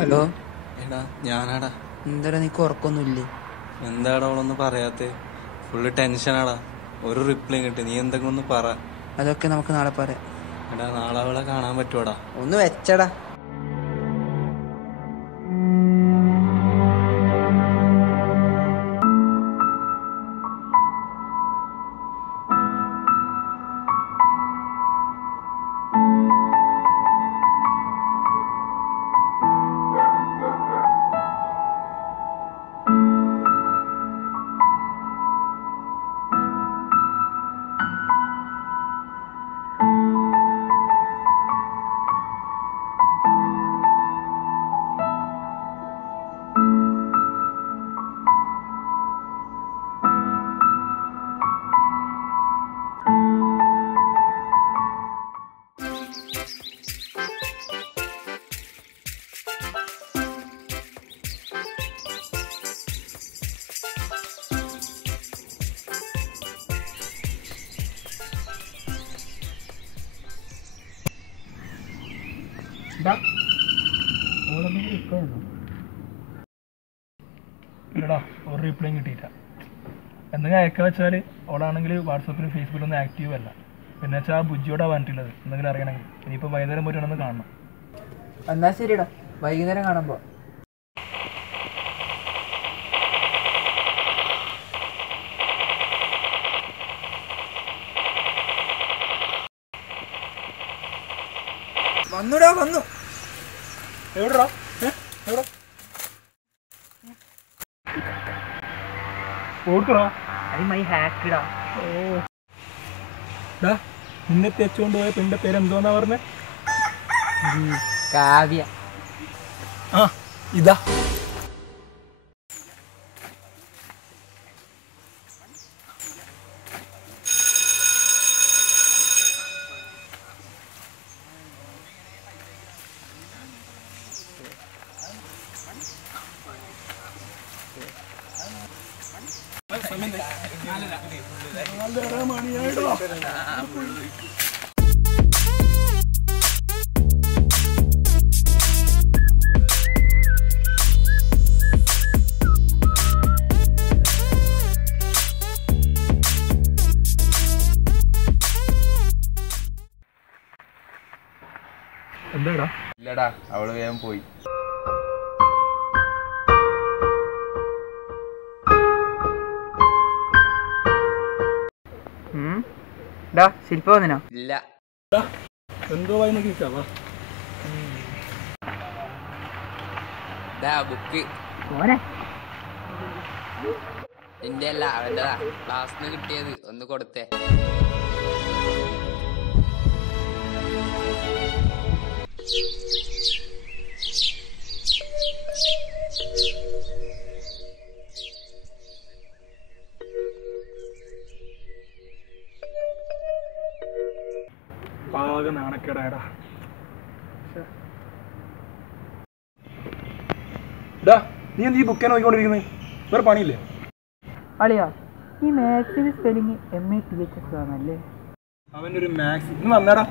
Hello എടാ ഞാനാടാ. എന്താടാ നീക്ക് ഉറക്കൊന്നുമില്ലേ? എന്താടാ അവളൊന്നും പറയാത്തെ? ഫുള്ള് ടെൻഷനാടാ. ഒരു റിപ്ലൈ കിട്ടി. നീ എന്തെങ്കിലും ഒന്ന് പറ. അതൊക്കെ നമുക്ക് നാളെ പറയാം. എടാ നാളെ അവളെ കാണാൻ പറ്റുവാടാ? ഒന്ന് വെച്ചടാ. ഇല്ലടാ, ഒരു റിപ്ലൈയും കിട്ടിയില്ല. എന്തെങ്കിലും അയക്കുക വെച്ചാൽ അവളാണെങ്കിൽ വാട്സപ്പിലും ഫേസ്ബുക്കിലൊന്നും ആക്റ്റീവ് അല്ല. പിന്നെ വെച്ചാൽ ആ ബുജ്ജിയോടാണ് പറഞ്ഞിട്ടുള്ളത് എന്തെങ്കിലും അറിയണമെങ്കിൽ. ഇനിയിപ്പോൾ വൈകുന്നേരം പോയിട്ടാണെന്ന് കാണണം. എന്നാ ശരിടാ, വൈകുന്നേരം കാണുമ്പോ. വന്നുടാ വന്നു. എവിടെടാ? എവിടെ ഓർക്കടാ? ഡാ, നിന്നെ തെച്ചുകൊണ്ട് പോയ പെണ്ണിന്റെ പേര് എന്തോന്നാ പറഞ്ഞേ? കാവ്യ. ആ ഇതാ. എന്താടാ? ഇല്ലടാ, അവള് വേഗം പോയി. ശില്പ വന്നിനോ? ഇല്ല. എന്തോ വായിന്ന് കേൾക്കാവാ. ബുക്ക് എന്റെ അല്ല, അവന്റെതാ. ക്ലാസ്സിന് കിട്ടിയത്. ഒന്ന് കൊടുത്തേ. ആകെ നാണക്കേടായടാ. നീ എന്ത് ഈ ബുക്കേ നോക്കിക്കൊണ്ടിരിക്കുന്നത്? വേറെ പണിയില്ലേ? അളിയാ, ഈ മാത്സിന്റെ സ്പെല്ലിങ് MATHS ആണല്ലേ? അവൻ്റെ ഒരു മാത്സ്. ഇന്ന് വന്നേടാ.